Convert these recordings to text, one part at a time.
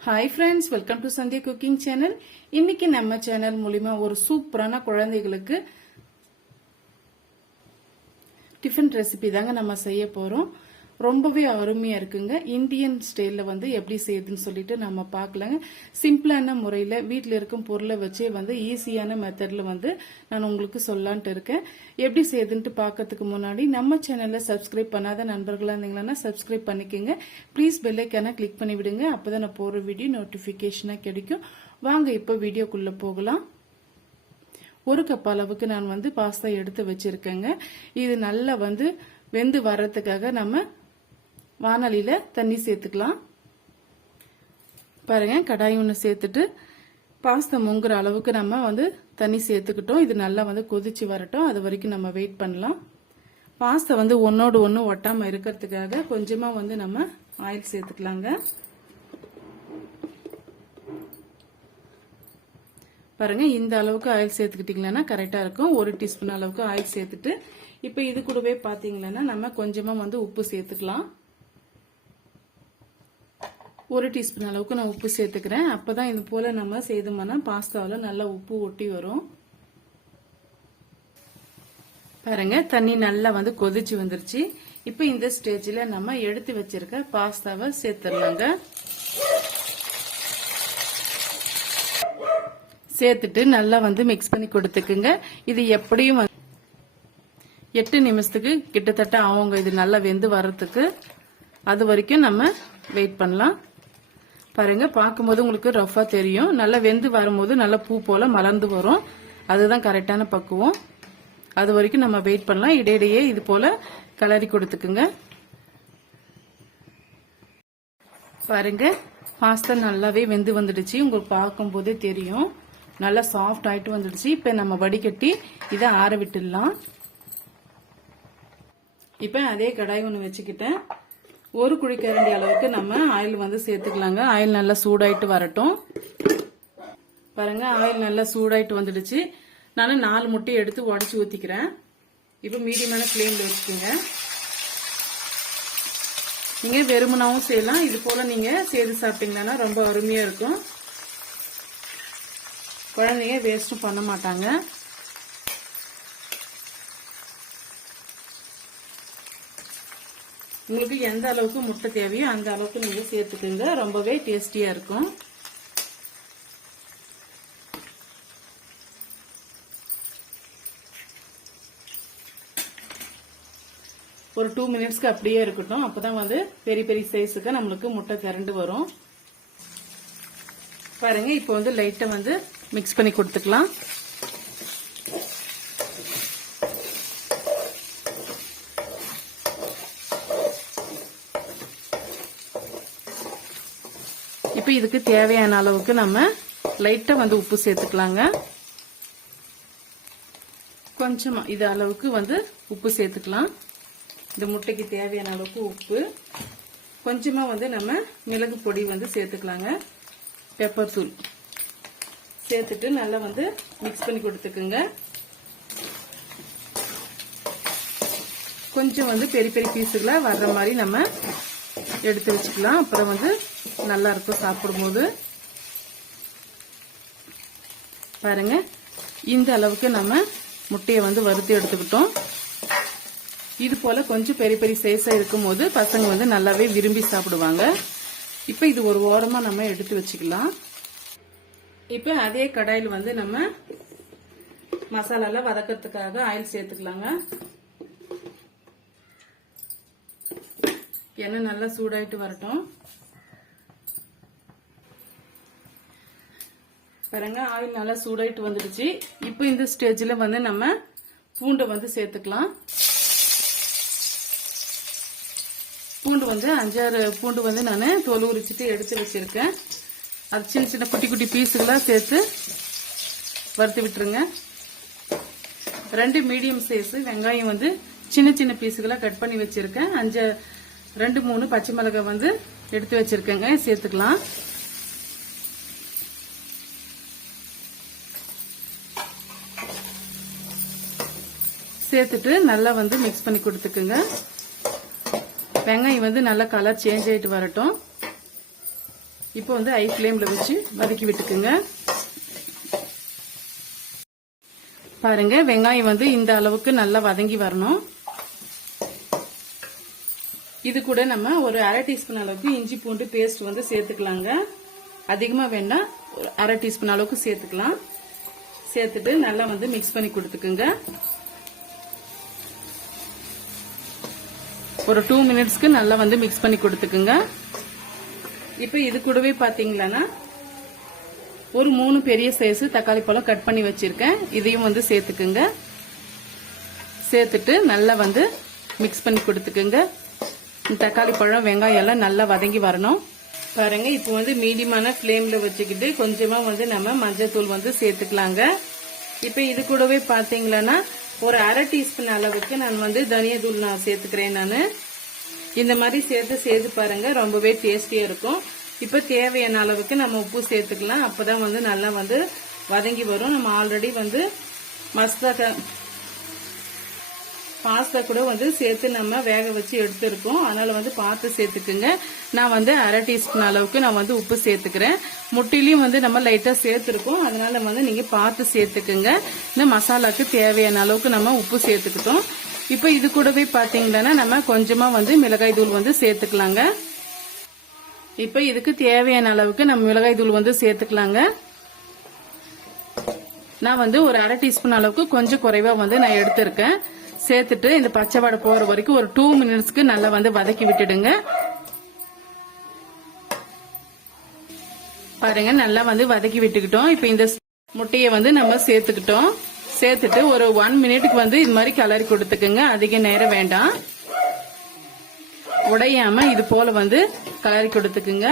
Hi friends welcome to Sandhya cooking channel இன்னைக்கு நம்ம channel மூலிமா ஒரு சூப்பரான குழந்தைகளுக்கு டிஃபன் ரெசிபி தாங்க நம்ம செய்ய போறோம். ரொம்பவே அருமையா இருக்குங்க. இந்தியன் ஸ்டைல்ல வந்து எப்படி செய்யுதுன்னு சொல்லிட்டு நம்ம பார்க்கலாங்க. சிம்பிளான முறையில வீட்டில் இருக்கும் பொருளை வச்சே வந்து ஈஸியான மெத்தட்ல வந்து நான் உங்களுக்கு சொல்லான்ட்டு இருக்கேன். எப்படி செய்யுதுன்ட்டு பார்க்கறதுக்கு முன்னாடி நம்ம சேனல்ல சப்ஸ்கிரைப் பண்ணாத நண்பர்களா இருந்தீங்கன்னா சப்ஸ்கிரைப் பண்ணிக்கோங்க. ப்ளீஸ் பெல்லைக்கான கிளிக் பண்ணி விடுங்க. அப்பதான் நான் போற வீடியோ நோட்டிபிகேஷனா கிடைக்கும். வாங்க இப்போ வீடியோக்குள்ள போகலாம். ஒரு கப் அளவுக்கு நான் வந்து பாஸ்தா எடுத்து வச்சிருக்கேங்க. இது நல்லா வந்து வெந்து வர்றதுக்காக நம்ம வானலியில் தண்ணி சேர்த்துக்கலாம். பாருங்க கடாய் ஒன்று சேர்த்துட்டு பாஸ்தா முங்குற அளவுக்கு நம்ம வந்து தண்ணி சேர்த்துக்கிட்டோம். இது நல்லா வந்து கொதிச்சு வரட்டும். அது வரைக்கும் நம்ம வெயிட் பண்ணலாம். பாஸ்தா வந்து ஒன்னோடு ஒன்று ஒட்டாமல் இருக்கிறதுக்காக கொஞ்சமாக வந்து நம்ம ஆயில் சேர்த்துக்கலாங்க. பாருங்க இந்த அளவுக்கு ஆயில் சேர்த்துக்கிட்டிங்கன்னா கரெக்டாக இருக்கும். ஒரு டீஸ்பூன் அளவுக்கு ஆயில் சேர்த்துட்டு இப்போ இது கூடவே பார்த்தீங்கன்னா நம்ம கொஞ்சமாக வந்து உப்பு சேர்த்துக்கலாம். ஒரு டீஸ்பூன் அளவுக்கு நான் உப்பு சேர்த்துக்கிறேன். அப்பதான் இது போல நம்ம செய்தோம்னா பாஸ்தாவில் நல்லா உப்பு ஒட்டி வரும். பாருங்க தண்ணி நல்லா வந்து கொதிச்சு வந்துருச்சு. இப்போ இந்த ஸ்டேஜில் நம்ம எடுத்து வச்சிருக்க பாஸ்தாவை சேர்த்துடலாங்க. சேர்த்துட்டு நல்லா வந்து மிக்ஸ் பண்ணி கொடுத்துக்குங்க. இது எப்படியும் எட்டு நிமிஷத்துக்கு கிட்டத்தட்ட அவங்க இது நல்லா வெந்து வர்றதுக்கு. அது வரைக்கும் நம்ம வெயிட் பண்ணலாம். பாருங்க பார்க்கும்போது உங்களுக்கு ரஃபா தெரியும். நல்லா வெந்து வரும்போது நல்லா பூ போல மலர்ந்து வரும். அதுதான் கரெக்டான பக்குவம். அது வரைக்கும் நம்ம வெயிட் பண்ணலாம். இடையிடையே இது போல கலரி கொடுத்துக்குங்க. பாருங்க பாஸ்தா நல்லாவே வெந்து வந்துடுச்சு. உங்களுக்கு பார்க்கும்போதே தெரியும். நல்லா சாஃப்ட் ஆயிட்டு வந்துடுச்சு. இப்ப நம்ம வடிகட்டி இதை ஆற விட்டுடலாம். இப்ப அதே கடாய் ஒன்று வச்சுக்கிட்டேன். ஒரு குழிக்கரண்டி அளவுக்கு நம்ம ஆயில் வந்து சேர்த்துக்கலாங்க. ஆயில் நல்லா சூடாயிட்டு வரட்டும். பாருங்க ஆயில் நல்லா சூடாயிட்டு வந்துடுச்சு. நான் நாலு முட்டையை எடுத்து உடச்சி ஊத்திக்கிறேன். இப்போ மீடியமான ஃப்ளேம்ல வச்சுக்கோங்க. நீங்க வெறுமனாவும் செய்யலாம். இது போல நீங்க செய்து சாப்பிட்டீங்கன்னா ரொம்ப அருமையா இருக்கும். குழந்தைங்க வேஸ்ட்டும் பண்ண மாட்டாங்க. உங்களுக்கு எந்த அளவுக்கு முட்டை தேவையோ அந்த அளவுக்கு நீங்கள் சேர்த்துக்குங்க. ரொம்பவே டேஸ்டியா இருக்கும். ஒரு டூ மினிட்ஸ்க்கு அப்படியே இருக்கட்டும். அப்போதான் வந்து பெரிய பெரிய சைஸுக்கு நம்மளுக்கு முட்டை திரண்டு வரும். பாருங்க இப்போ வந்து லைட்டை வந்து மிக்ஸ் பண்ணி கொடுத்துக்கலாம். இப்போ இதுக்கு தேவையான அளவுக்கு நம்ம லைட்டா வந்து உப்பு சேர்த்துக்கலாங்க. கொஞ்சமா இது அளவுக்கு வந்து உப்பு சேர்த்துக்கலாம். இந்த முட்டைக்கு தேவையான அளவுக்கு உப்பு. கொஞ்சமா வந்து நம்ம மிளகு பொடி வந்து சேர்த்துக்கலாங்க. பெப்பர் தூள். சேர்த்துட்டு நல்லா வந்து மிக்ஸ் பண்ணி கொடுத்துக்குங்க. கொஞ்சம் வந்து பெரிய பெரிய பீஸுகளா வர்ற மாதிரி நம்ம எடுத்து வச்சுக்கலாம். அப்புறம் வந்து நல்லா இருக்கும் சாப்பிடும்போது. பாருங்க இந்த அளவுக்கு நம்ம முட்டையை வந்து வறுத்து எடுத்துக்கிட்டோம். இது போல கொஞ்சம் பெரிய பெரிய சைஸா இருக்கும் போது பசங்க வந்து நல்லாவே விரும்பி சாப்பிடுவாங்க. இப்ப இது ஒரு ஓரமா நம்ம எடுத்து வச்சுக்கலாம். இப்ப அதே கடாயில் வந்து நம்ம மசாலால வதக்கிறதுக்காக ஆயில் சேர்த்துக்கலாங்க. எண்ணெய் நல்லா சூடாயிட்டு வரட்டும். பாருங்க ஆயில் நல்லா சூடாயிட்டு வந்துடுச்சு. இப்போ இந்த ஸ்டேஜில் வந்து நம்ம பூண்டை வந்து சேர்த்துக்கலாம். பூண்டு வந்து அஞ்சாறு பூண்டு வந்து நான் தோல் உரிச்சிட்டு எடுத்து வச்சுருக்கேன். அது சின்ன சின்ன குட்டி குட்டி பீஸுகளாக சேர்த்து வறுத்து விட்டுருங்க. ரெண்டு மீடியம் சைஸு வெங்காயம் வந்து சின்ன சின்ன பீஸுகளாக கட் பண்ணி வச்சுருக்கேன். அஞ்சு ரெண்டு மூணு பச்சை மிளகாய் வந்து எடுத்து வச்சுருக்கேங்க. சேர்த்துக்கலாம். சேர்த்துட்டு நல்லா வந்து மிக்ஸ் பண்ணி கொடுத்துக்குங்க. வெங்காயம் வந்து நல்லா கலர் சேஞ்ச் ஆகிட்டு வரட்டும். இப்போ வந்து ஐ ஃப்ளேமில் வச்சு வதக்கி விட்டுக்குங்க. பாருங்க வெங்காயம் வந்து இந்த அளவுக்கு நல்லா வதங்கி வரணும். இது கூட நம்ம ஒரு அரை டீஸ்பூன் அளவுக்கு இஞ்சி பூண்டு பேஸ்ட் வந்து சேர்த்துக்கலாங்க. அதிகமாக வேணா ஒரு அரை டீஸ்பூன் அளவுக்கு சேர்த்துக்கலாம். சேர்த்துட்டு நல்லா வந்து மிக்ஸ் பண்ணி கொடுத்துக்குங்க. ஒரு டூ மினிட்ஸ்க்கு நல்லா வந்து மிக்ஸ் பண்ணி கொடுத்துக்குங்க. இப்போ இது கூடவே பாத்தீங்களான்னா ஒரு மூணு பெரிய சைஸ் தக்காளி பழம் கட் பண்ணி வச்சிருக்கேன். இதையும் வந்து சேர்த்துக்குங்க. சேர்த்துட்டு நல்லா வந்து மிக்ஸ் பண்ணி கொடுத்துக்குங்க. தக்காளி பழம் வெங்காயம் எல்லாம் நல்லா வதங்கி வரணும். பாருங்க இப்போ வந்து மீடியமான ஃப்ளேம்ல வச்சுக்கிட்டு கொஞ்சமா வந்து நம்ம மஞ்சள் வந்து சேர்த்துக்கலாங்க. இப்போ இது கூடவே பாத்தீங்களன்னா ஒரு அரை டீஸ்பூன் அளவுக்கு நான் வந்து தனியா தூள் நான் சேர்த்துக்கிறேன் நான். இந்த மாதிரி சேர்த்து சேர்த்து பாருங்க ரொம்பவே டேஸ்டியா இருக்கும். இப்போ தேவையான அளவுக்கு நம்ம உப்பு சேர்த்துக்கலாம். அப்பதான் வந்து நல்லா வந்து வதங்கி வரும். நம்ம ஆல்ரெடி வந்து மஸ்தா பாஸ்தா கூட வந்து சேர்த்து நம்ம வேக வச்சு எடுத்துருக்கோம். அதனால வந்து பார்த்து சேர்த்துக்குங்க. நான் வந்து அரை டீஸ்பூன் அளவுக்கு நான் வந்து உப்பு சேர்த்துக்கிறேன். முட்டிலையும் வந்து நம்ம லைட்டாக சேர்த்துருக்கோம். அதனால வந்து நீங்கள் பார்த்து சேர்த்துக்குங்க. இந்த மசாலாக்கு தேவையான அளவுக்கு நம்ம உப்பு சேர்த்துக்கிட்டோம். இப்போ இது கூடவே பார்த்தீங்கன்னா நம்ம கொஞ்சமாக வந்து மிளகாய் தூள் வந்து சேர்த்துக்கலாங்க. இப்போ இதுக்கு தேவையான அளவுக்கு நம்ம மிளகாய் தூள் வந்து சேர்த்துக்கலாங்க. நான் வந்து ஒரு அரை டீஸ்பூன் அளவுக்கு கொஞ்சம் குறைவாக வந்து நான் எடுத்திருக்கேன். சேர்த்துட்டு இந்த பச்சை வடை போற வரைக்கும் ஒரு டூ மினிட்ஸ்க்கு நல்லா வந்து வதக்கி விட்டுடுங்க. பாருங்க நல்லா வந்து வதக்கி விட்டுக்கிட்டோம். இப்போ இந்த முட்டையை வந்து நம்ம சேர்த்துக்கிட்டோம். சேர்த்துட்டு ஒரு ஒன் மினிட்டுக்கு வந்து இது மாதிரி கலரி கொடுத்துக்குங்க. அதிக நேரம் வேண்டாம். உடையாம இது போல வந்து கலரி கொடுத்துக்குங்க.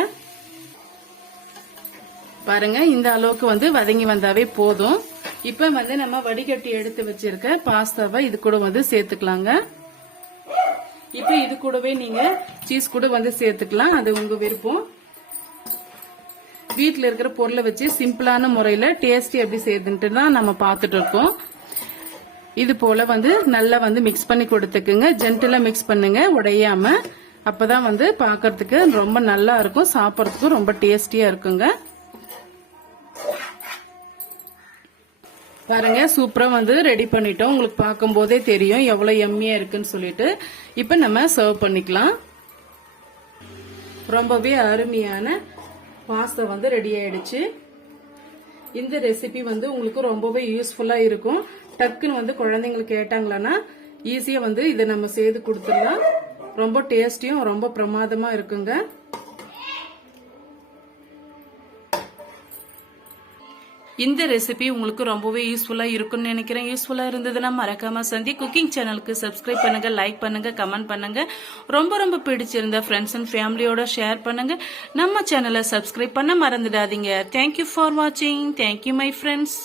பாருங்க இந்த அளவுக்கு வந்து வதங்கி வந்தாவே போதும். இப்ப வந்து நம்ம வடிகட்டி எடுத்து வச்சிருக்க பாஸ்தாவை இது கூட வந்து சேர்த்துக்கலாங்க. இப்ப இது கூடவே நீங்க சீஸ் கூட வந்து சேர்த்துக்கலாம். அது உங்க விருப்பம். வீட்டில் இருக்கிற பொருளை வச்சு சிம்பிளான முறையில டேஸ்டி எப்படி செய்யுதுன்ட்டு தான் நம்ம பார்த்துட்டு இருக்கோம். இது போல வந்து நல்லா வந்து மிக்ஸ் பண்ணி கொடுத்துக்குங்க. ஜென்டலா மிக்ஸ் பண்ணுங்க. உடையாம அப்பதான் வந்து பார்க்கறதுக்கு ரொம்ப நல்லா இருக்கும். சாப்பிட்றதுக்கும் ரொம்ப டேஸ்டியா இருக்குங்க. பாருங்க சூப்பரா வந்து ரெடி பண்ணிட்டோம். உங்களுக்கு பார்க்கும் போதே தெரியும் எவ்வளவு எம்மியா இருக்குன்னு சொல்லிட்டு. இப்ப நம்ம சர்வ் பண்ணிக்கலாம். ரொம்பவே அருமையான பாஸ்தா வந்து ரெடி ஆயிடுச்சு. இந்த ரெசிபி வந்து உங்களுக்கு ரொம்பவே யூஸ்ஃபுல்லா இருக்கும். டக்குன்னு வந்து குழந்தைங்களுக்கு கேட்டாங்களான்னா ஈஸியா வந்து இதை நம்ம செய்து கொடுத்துடலாம். ரொம்ப டேஸ்டியும் ரொம்ப பிரமாதமா இருக்குங்க. இந்த ரெசிபி உங்களுக்கு ரொம்பவே யூஸ்ஃபுல்லாக இருக்கும்னு நினைக்கிறேன். யூஸ்ஃபுல்லாக இருந்ததுன்னா மறக்காம சந்தி குக்கிங் சேனலுக்கு சப்ஸ்கிரைப் பண்ணுங்க லைக் பண்ணுங்க கமெண்ட் பண்ணுங்க. ரொம்ப ரொம்ப பிடிச்சிருந்த ஃப்ரெண்ட்ஸ் அண்ட் ஃபேமிலியோட ஷேர் பண்ணுங்க. நம்ம சேனலை சப்ஸ்கிரைப் பண்ண மறந்துடாதீங்க. தேங்க்யூ ஃபார் வாட்சிங் தேங்க்யூ மை ஃப்ரெண்ட்ஸ்